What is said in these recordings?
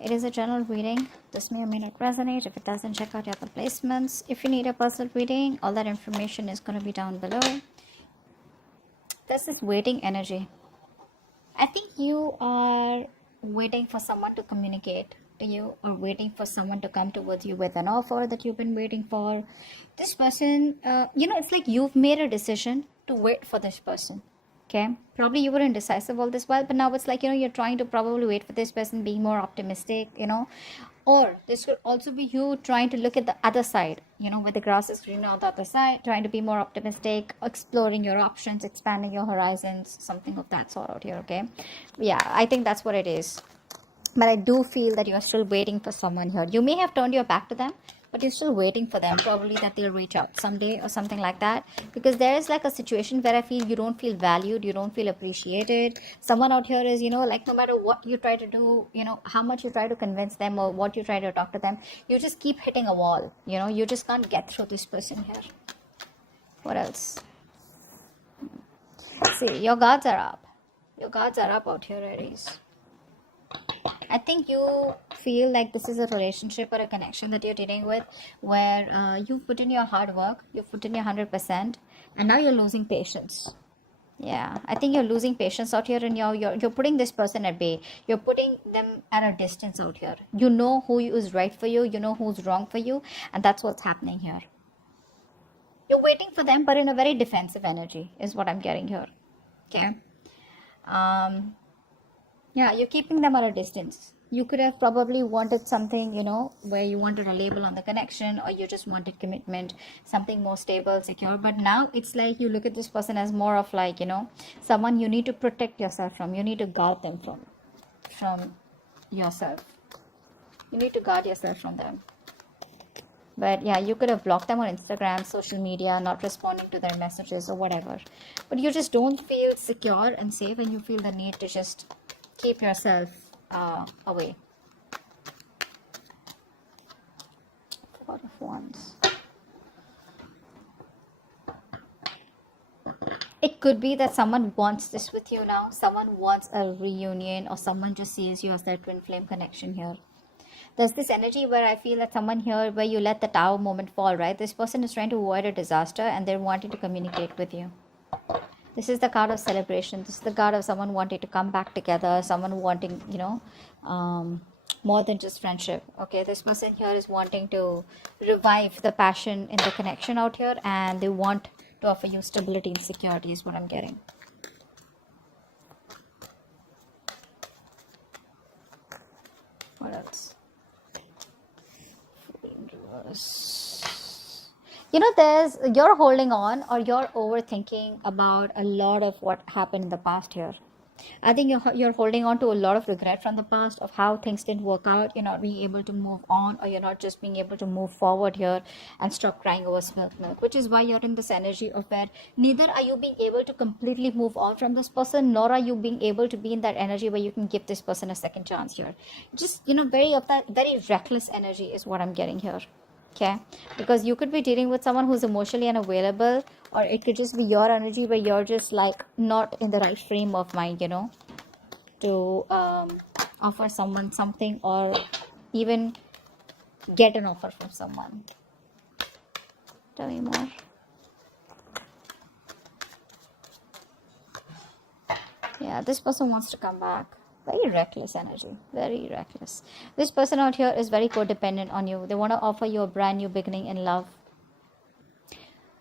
it is a general reading. This may or may not resonate. If it doesn't, check out your other placements. If you need a personal reading, all that information is going to be down below. This is waiting energy. I think you are waiting for someone to communicate to you, or waiting for someone to come towards you with an offer that you've been waiting for. This person, it's like you've made a decision to wait for this person. Okay, probably you were indecisive all this while, but now it's like, you're trying to probably wait for this person, being more optimistic, or this could also be you trying to look at the other side, where the grass is greener on the other side, trying to be more optimistic, exploring your options, expanding your horizons, something of that sort out here. Okay, yeah, I think that's what it is. But I do feel that you are still waiting for someone here. You may have turned your back to them, but you're still waiting for them, probably that they'll reach out someday or something like that. Because there is like a situation where I feel you don't feel valued, you don't feel appreciated. Someone out here is, like, no matter what you try to do, how much you try to convince them or what you try to talk to them, you just keep hitting a wall. You just can't get through this person here. What else? See, your guards are up. Your guards are up out here, Aries. I think you feel like this is a relationship or a connection that you're dealing with, where you've put in your hard work, you've put in your 100%, and now you're losing patience. Yeah, I think you're losing patience out here, and you're putting this person at bay. You're putting them at a distance out here. You know who is right for you, you know who's wrong for you, and that's what's happening here. You're waiting for them, but in a very defensive energy is what I'm getting here. Okay. Yeah, you're keeping them at a distance. You could have probably wanted something, where you wanted a label on the connection, or you just wanted commitment, something more stable, secure. But now it's like you look at this person as more of like, someone you need to protect yourself from. You need to guard them from yourself. You need to guard yourself from them. But yeah, you could have blocked them on Instagram, social media, not responding to their messages or whatever. But you just don't feel secure and safe, and you feel the need to just keep yourself away. Four of Wands. It could be that someone wants this with you now. Someone wants a reunion, or someone just sees you as their twin flame connection here. There's this energy where I feel that someone here, where you let the tower moment fall, right? This person is trying to avoid a disaster, and they're wanting to communicate with you. This is the card of celebration. This is the card of someone wanting to come back together, someone wanting, more than just friendship. Okay, this person here is wanting to revive the passion in the connection out here, and they want to offer you stability and security is what I'm getting. What else? You're holding on, or you're overthinking about a lot of what happened in the past here. I think you're holding on to a lot of regret from the past, of how things didn't work out. You're not being able to move on, or you're not just being able to move forward here and stop crying over spilt milk, which is why you're in this energy of where neither are you being able to completely move on from this person, nor are you being able to be in that energy where you can give this person a second chance here. Just, very reckless energy is what I'm getting here. Okay, because you could be dealing with someone who's emotionally unavailable, or it could just be your energy where you're just like not in the right frame of mind, to offer someone something, or even get an offer from someone. Tell me more. Yeah, this person wants to come back. Very reckless energy, very reckless. This person out here is very codependent on you. They want to offer you a brand new beginning in love.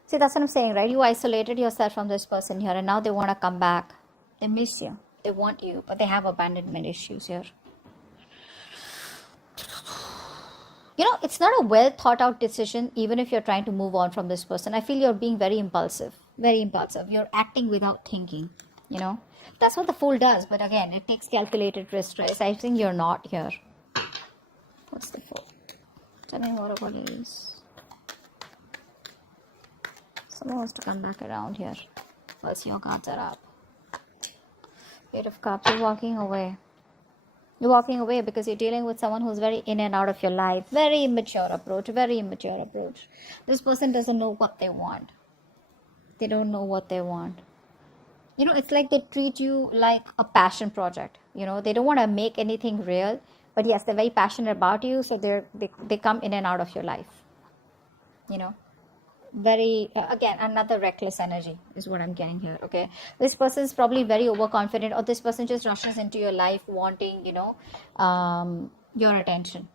See, that's what I'm saying, right? You isolated yourself from this person here, and now they want to come back. They miss you, they want you, but they have abandonment issues here. It's not a well thought out decision, even if you're trying to move on from this person. I feel you're being very impulsive. You're acting without thinking, That's what the Fool does, but again, it takes calculated risk, right? I think you're not here. What's the Fool? Tell me more about it is. Someone wants to come back around here. Plus your cards are up. Eight of Cups. You're walking away. You're walking away because you're dealing with someone who's very in and out of your life. Very immature approach. This person doesn't know what they want. They don't know what they want. It's like they treat you like a passion project. They don't want to make anything real, But yes, they're very passionate about you, so they come in and out of your life, you know. Very again, another reckless energy is what I'm getting here. Okay, this person is probably very overconfident, or this person just rushes into your life wanting, you know, your attention,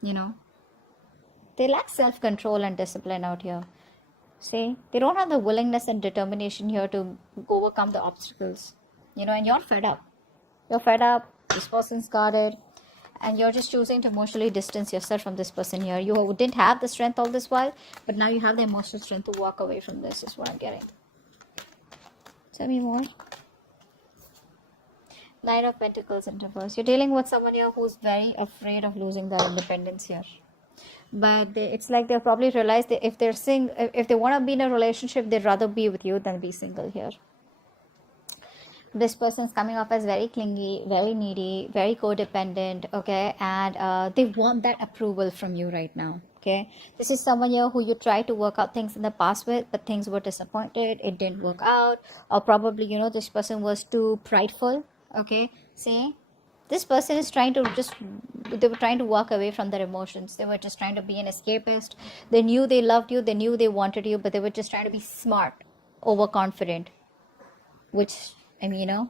you know. They lack self-control and discipline out here. See, they don't have the willingness and determination here to overcome the obstacles, you know. And you're fed up. You're fed up. This person's got it, and you're just choosing to emotionally distance yourself from this person here. You didn't have the strength all this while, but now you have the emotional strength to walk away from this, is what I'm getting. Tell me more. Nine of Pentacles in reverse. You're dealing with someone here who's very afraid of losing their independence here. But it's like they'll probably realize that if they want to be in a relationship, they'd rather be with you than be single here. This person is coming off as very clingy, very needy, very codependent, okay, and they want that approval from you right now. Okay, this is someone here who you tried to work out things in the past with, but things were disappointed, it didn't work out, or probably, you know, this person was too prideful. Okay, see, this person is trying to they were trying to walk away from their emotions. They were just trying to be an escapist. They knew they loved you, they knew they wanted you, but they were just trying to be smart, overconfident, which, I mean, you know,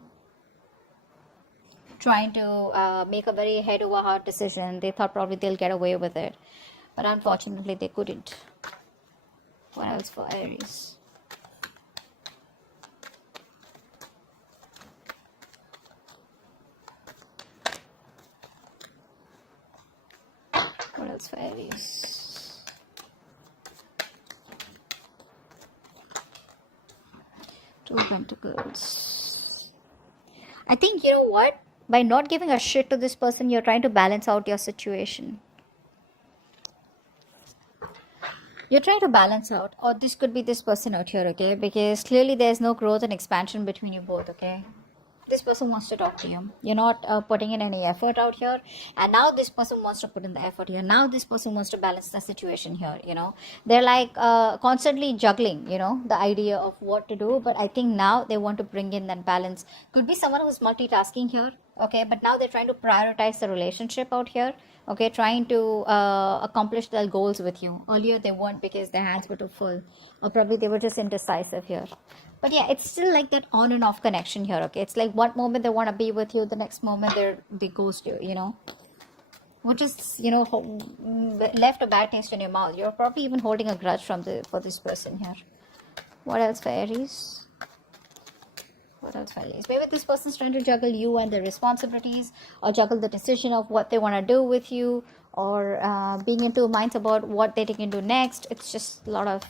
trying to make a very head over heart decision. They thought probably they'll get away with it, but unfortunately they couldn't. What else for Aries? What else for Aries? Two of Pentacles. I think, you know what? By not giving a shit to this person, you're trying to balance out your situation. You're trying to balance out, or this could be this person out here, okay? Because clearly there's no growth and expansion between you both, okay? This person wants to talk to you. You're not putting in any effort out here, and now this person wants to put in the effort here. Now this person wants to balance the situation here, you know. They're like constantly juggling, you know, the idea of what to do, but I think now they want to bring in that balance. Could be someone who's multitasking here, okay, but now they're trying to prioritize the relationship out here, okay, trying to accomplish their goals with you. Earlier they weren't because their hands were too full, or probably they were just indecisive here. But yeah, it's still like that on and off connection here, okay? It's like one moment they want to be with you, the next moment they ghost you, you know? Which is, you know, left a bad taste in your mouth. You're probably even holding a grudge for this person here. What else for Aries? What else for Aries? Maybe this person's trying to juggle you and their responsibilities, or juggle the decision of what they want to do with you, or being into minds about what they can do next. It's just a lot of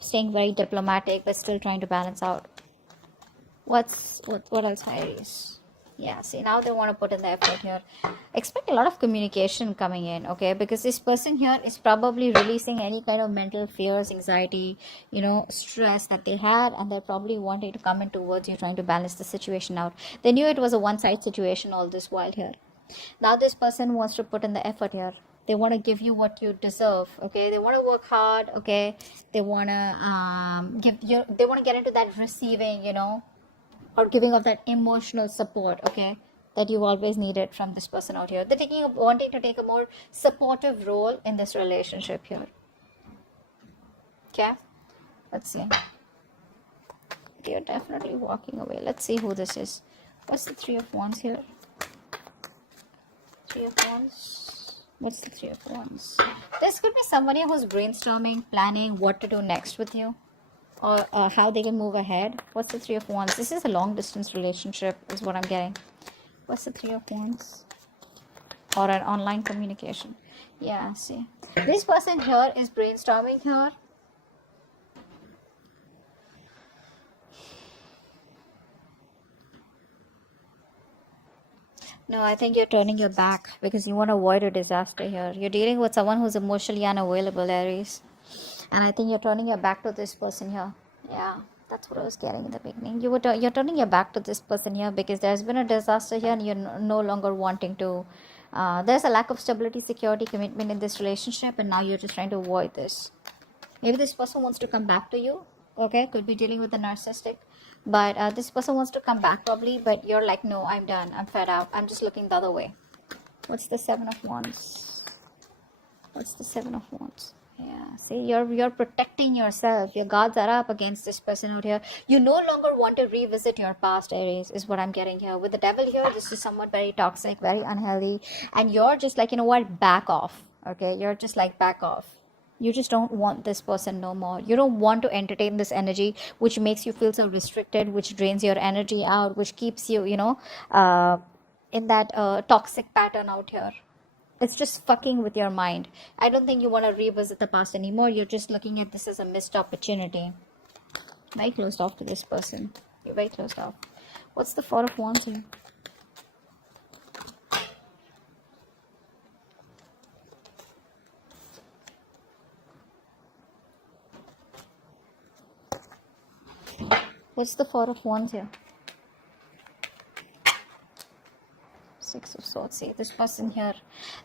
staying very diplomatic, but still trying to balance out. What else, Aries? Yeah, see, now they want to put in the effort here. Expect a lot of communication coming in, okay? Because this person here is probably releasing any kind of mental fears, anxiety, you know, stress that they had, and they're probably wanting to come in towards you, trying to balance the situation out. They knew it was a one-side situation all this while here. Now this person wants to put in the effort here. They want to give you what you deserve, okay? They want to work hard, okay? They want to they want to get into that receiving, you know, or giving of that emotional support, okay, that you've always needed from this person out here. They're wanting to take a more supportive role in this relationship here. Okay, let's see. They're definitely walking away. Let's see who this is. What's the Three of Wands here? Three of Wands. What's the Three of Wands? This could be somebody who's brainstorming, planning what to do next with you, or how they can move ahead. What's the Three of Wands? This is a long distance relationship is what I'm getting. What's the Three of Wands? Or an online communication. Yeah, see. This person here is brainstorming here. No, I think you're turning your back because you want to avoid a disaster here. You're dealing with someone who's emotionally unavailable, Aries. And I think you're turning your back to this person here. Yeah, that's what I was getting in the beginning. You're turning your back to this person here because there's been a disaster here, and you're no longer wanting to. There's a lack of stability, security, commitment in this relationship, and now you're just trying to avoid this. Maybe this person wants to come back to you. Okay, could be dealing with a narcissistic. But this person wants to come back probably, but you're like, no, I'm done. I'm fed up. I'm just looking the other way. What's the Seven of Wands? What's the Seven of Wands? Yeah, see, you're protecting yourself. Your guards are up against this person out here. You no longer want to revisit your past, Aries, is what I'm getting here. With the devil here, this is somewhat very toxic, very unhealthy. And you're just like, you know what, back off. Okay, you're just like, back off. You just don't want this person no more. You don't want to entertain this energy, which makes you feel so restricted, which drains your energy out, which keeps you, in that toxic pattern out here. It's just fucking with your mind. I don't think you want to revisit the past anymore. You're just looking at this as a missed opportunity. Very closed off to this person. You're very closed off. What's the Four of Wands here? What's the Four of Wands here? Six of Swords. See, this person here,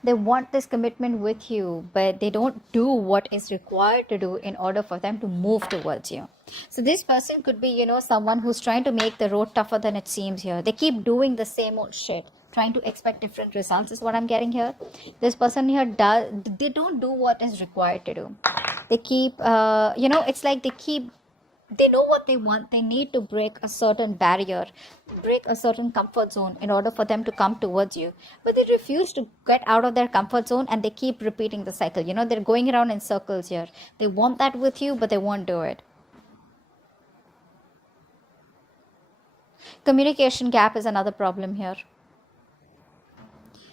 they want this commitment with you, but they don't do what is required to do in order for them to move towards you. So this person could be, someone who's trying to make the road tougher than it seems here. They keep doing the same old shit, trying to expect different results is what I'm getting here. This person here they don't do what is required to do. They keep, it's like they know what they want. They need to break a certain barrier, break a certain comfort zone in order for them to come towards you. But they refuse to get out of their comfort zone, and they keep repeating the cycle. They're going around in circles here. They want that with you, but they won't do it. Communication gap is another problem here.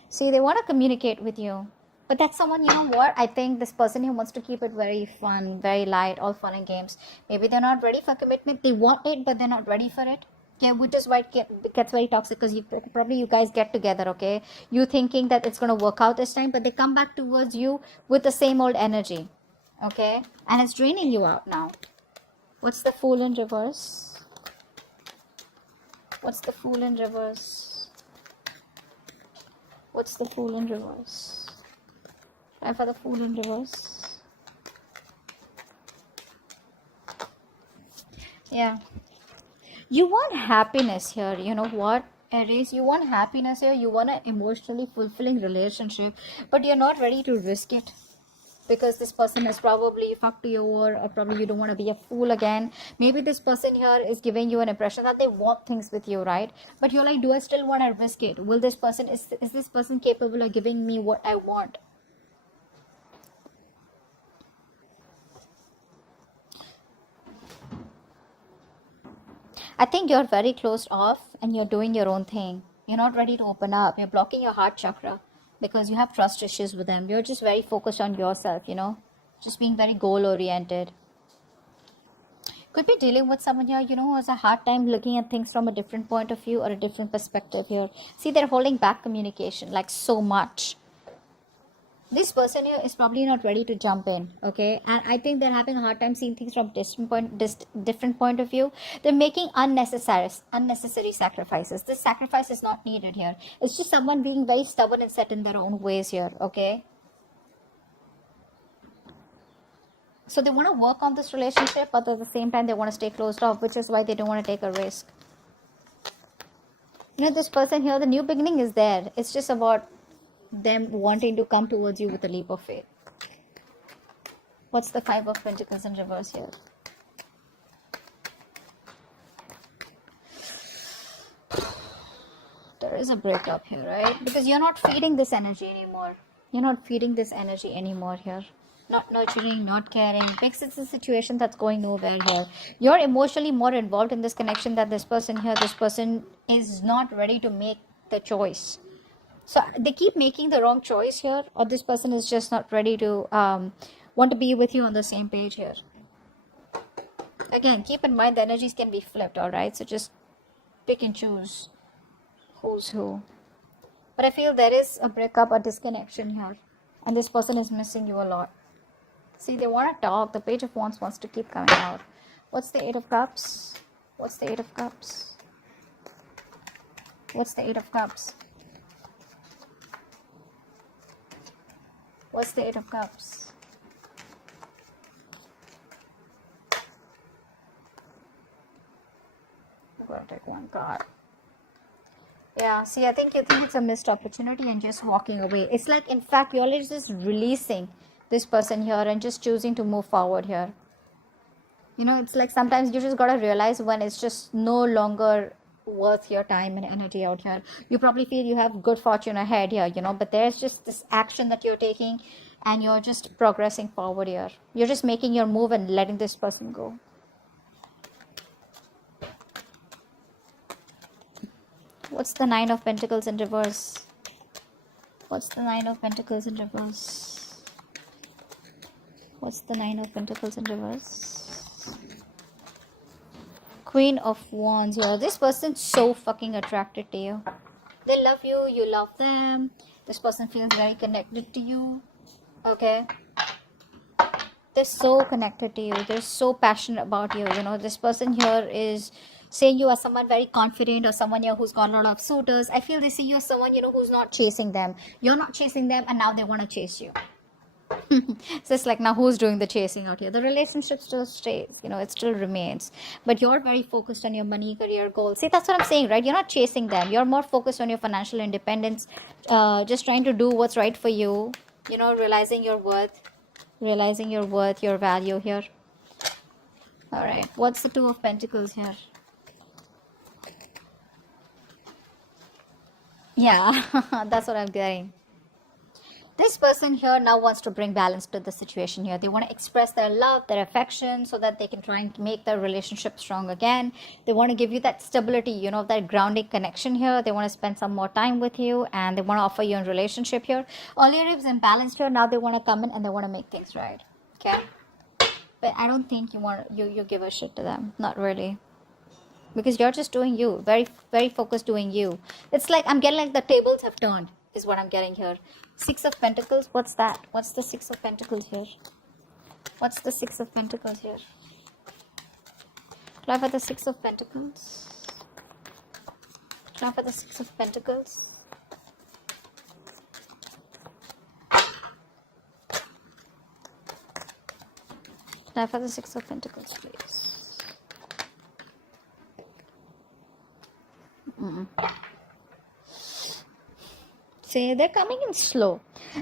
See, they want to communicate with you. But that's someone, what? I think this person here wants to keep it very fun, very light, all fun and games. Maybe they're not ready for commitment. They want it, but they're not ready for it. Yeah, which is why it gets very toxic, because you guys get together, okay? You thinking that it's going to work out this time, but they come back towards you with the same old energy, okay? And it's draining you out now. What's the Fool in reverse? What's the Fool in reverse? What's the Fool in reverse? Try for the Fool in reverse. Yeah. You want happiness here. You know what, Aries? You want happiness here. You want an emotionally fulfilling relationship. But you're not ready to risk it. Because this person has probably fucked you over, or probably you don't want to be a fool again. Maybe this person here is giving you an impression that they want things with you, right? But you're like, do I still want to risk it? Will this person, is this person capable of giving me what I want? I think you're very closed off and you're doing your own thing. You're not ready to open up. You're blocking your heart chakra because you have trust issues with them. You're just very focused on yourself, just being very goal oriented. Could be dealing with someone here, who has a hard time looking at things from a different point of view or a different perspective here. See, they're holding back communication like so much. This person here is probably not ready to jump in, okay? And I think they're having a hard time seeing things from different point of view. They're making unnecessary sacrifices. This sacrifice is not needed here. It's just someone being very stubborn and set in their own ways here, okay? So they want to work on this relationship, but at the same time they want to stay closed off, which is why they don't want to take a risk. This person here, the new beginning is there. It's just about them wanting to come towards you with a leap of faith. What's the Five of Pentacles in reverse here? There is a breakup here, right? Because you're not feeding this energy anymore. You're not feeding this energy anymore here. Not nurturing, not caring. Because it's a situation that's going nowhere here. You're emotionally more involved in this connection than this person here. This person is not ready to make the choice. So they keep making the wrong choice here, or this person is just not ready to want to be with you on the same page here. Again, keep in mind the energies can be flipped, alright? So just pick and choose who's who. But I feel there is a breakup, a disconnection here. And this person is missing you a lot. See, they want to talk. The Page of Wands wants to keep coming out. What's the Eight of Cups? What's the Eight of Cups? What's the Eight of Cups? What's the Eight of Cups? I'm going to take one card. Yeah, see, I think you think it's a missed opportunity and just walking away. It's like, in fact, you're just releasing this person here and just choosing to move forward here. You know, it's like sometimes you just gotta realize when it's just no longer worth your time and energy out here. You probably feel you have good fortune ahead here, you know, but there's just this action that you're taking and you're just progressing forward here. You're just making your move and letting this person go. What's the Nine of Pentacles in reverse? What's the Nine of Pentacles in reverse? What's the Nine of Pentacles in reverse? Queen of Wands. Yeah, this person's so fucking attracted to you. They love you, you love them. This person feels very connected to you. Okay. They're so connected to you. They're so passionate about you. You know, this person here is saying you as someone very confident or someone here who's got a lot of suitors. I feel they see you as someone, you know, who's not chasing them. You're not chasing them and now they want to chase you. So it's like, now who's doing the chasing out here? The relationship still stays, you know, it still remains, but you're very focused on your money, career goals. See, that's what I'm saying, right? You're not chasing them. You're more focused on your financial independence, just trying to do what's right for you, you know, realizing your worth, your value here. All right, what's the Two of Pentacles here? Yeah, that's what I'm getting. This person here now wants to bring balance to the situation here. They want to express their love, their affection, so that they can try and make their relationship strong again. They want to give you that stability, you know, that grounding connection here. They want to spend some more time with you and they want to offer you a relationship here. Earlier it was imbalanced here. Now they want to come in and they want to make things right. Okay? But I don't think you give a shit to them. Not really. Because you're just doing you. Very, very focused doing you. It's like, I'm getting like the tables have turned, is what I'm getting here. Six of Pentacles, what's that? What's the Six of Pentacles here? What's the Six of Pentacles here? Try for the Six of Pentacles. Try for the Six of Pentacles. Try for the Six of Pentacles, please. See, they're coming in slow.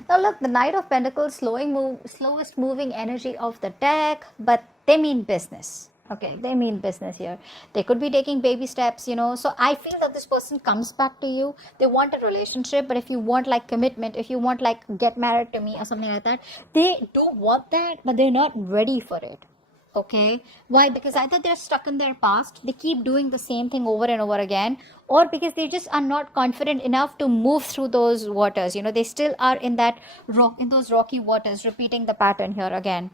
Now look, the Knight of Pentacles, slowest moving energy of the deck, but they mean business. Okay, they mean business here. They could be taking baby steps, you know. So I feel that this person comes back to you. They want a relationship, but if you want like commitment, if you want like get married to me or something like that, they do want that, but they're not ready for it. Okay, why? Because either they're stuck in their past, they keep doing the same thing over and over again, or because they just are not confident enough to move through those waters. You know, they still are in that those rocky waters, repeating the pattern here again.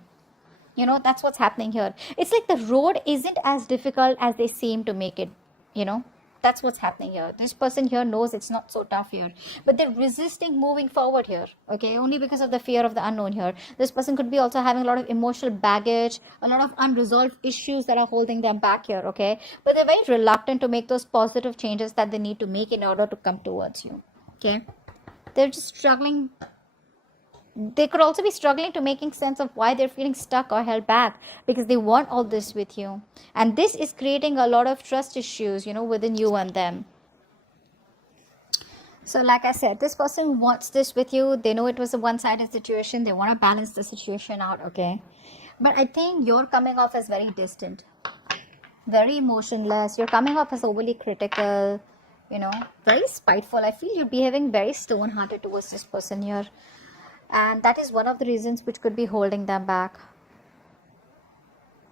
You know, that's what's happening here. It's like the road isn't as difficult as they seem to make it, you know. That's what's happening here. This person here knows it's not so tough here, but they're resisting moving forward here. Okay, only because of the fear of the unknown here. This person could be also having a lot of emotional baggage, a lot of unresolved issues that are holding them back here. Okay, but they're very reluctant to make those positive changes that they need to make in order to come towards you. Okay, they're just struggling. They could also be struggling to making sense of why they're feeling stuck or held back, because they want all this with you, and this is creating a lot of trust issues, you know, within you and them. So like I said, this person wants this with you. They know it was a one-sided situation. They want to balance the situation out. Okay, but I think you're coming off as very distant, very emotionless. You're coming off as overly critical, you know, very spiteful. I feel you're behaving very stone-hearted towards this person here. And that is one of the reasons which could be holding them back.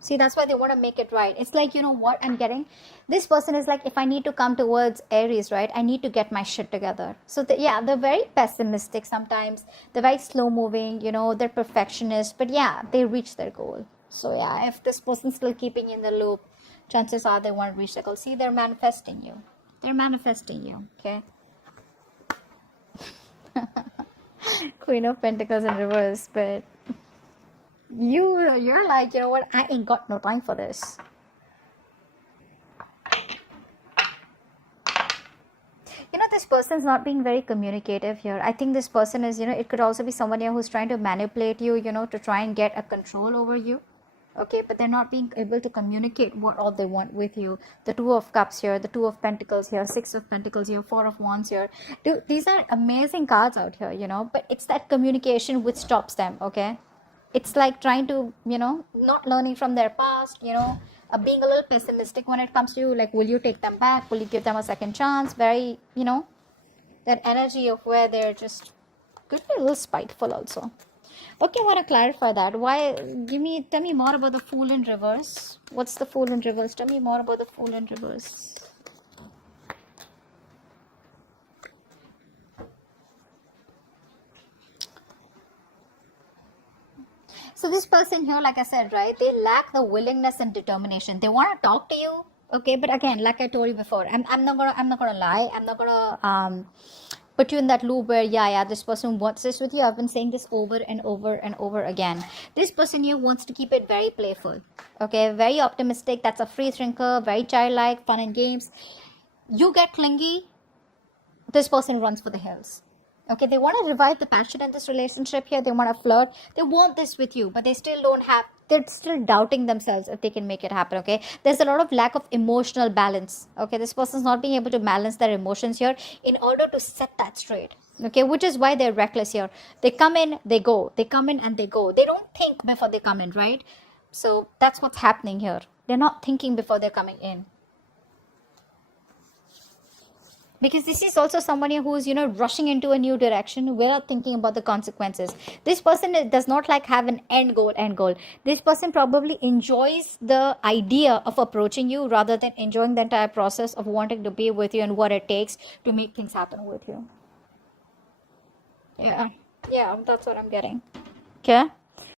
See, that's why they want to make it right. It's like, you know what I'm getting? This person is like, if I need to come towards Aries, right, I need to get my shit together. So, yeah, they're very pessimistic sometimes. They're very slow moving, you know, they're perfectionists. But yeah, they reach their goal. So, yeah, if this person's still keeping in the loop, chances are they won't reach their goal. See, they're manifesting you. They're manifesting you, okay? Queen of Pentacles in reverse, but you're like, you know what, I ain't got no time for this. You know, this person's not being very communicative here. I think this person is, you know, it could also be someone here who's trying to manipulate you, you know, to try and get a control over you. okay, but they're not being able to communicate what all they want with you. The Two of Cups here, the Two of Pentacles here, Six of Pentacles here, Four of Wands here. Dude, these are amazing cards out here, you know, but it's that communication which stops them, okay? It's like trying to, you know, not learning from their past, you know, being a little pessimistic when it comes to you, like, will you take them back? Will you give them a second chance? Very, you know, that energy of where they're just, could be a little spiteful also. Okay, I want to clarify that. Why? Tell me more about the Fool in reverse. What's the Fool in reverse? Tell me more about the Fool in reverse. So this person here, like I said, right, they lack the willingness and determination. They want to talk to you, okay, but again, like I told you before, I'm not gonna lie. I'm not gonna put you in that loop where yeah, this person wants this with you. I've been saying this over and over and over again. This person here wants to keep it very playful, okay, very optimistic. That's a free thinker, very childlike, fun and games. You get clingy, this person runs for the hills. Okay, they want to revive the passion in this relationship here. They want to flirt. They want this with you, but they still don't have, they're still doubting themselves if they can make it happen, okay? There's a lot of lack of emotional balance, okay? This person's not being able to balance their emotions here in order to set that straight, okay? Which is why they're reckless here. They come in, they go. They come in and they go. They don't think before they come in, right? So that's what's happening here. They're not thinking before they're coming in. Because this is also somebody who's, you know, rushing into a new direction without thinking about the consequences. This person does not like have an end goal. This person probably enjoys the idea of approaching you rather than enjoying the entire process of wanting to be with you and what it takes to make things happen with you. Yeah, that's what I'm getting. Okay.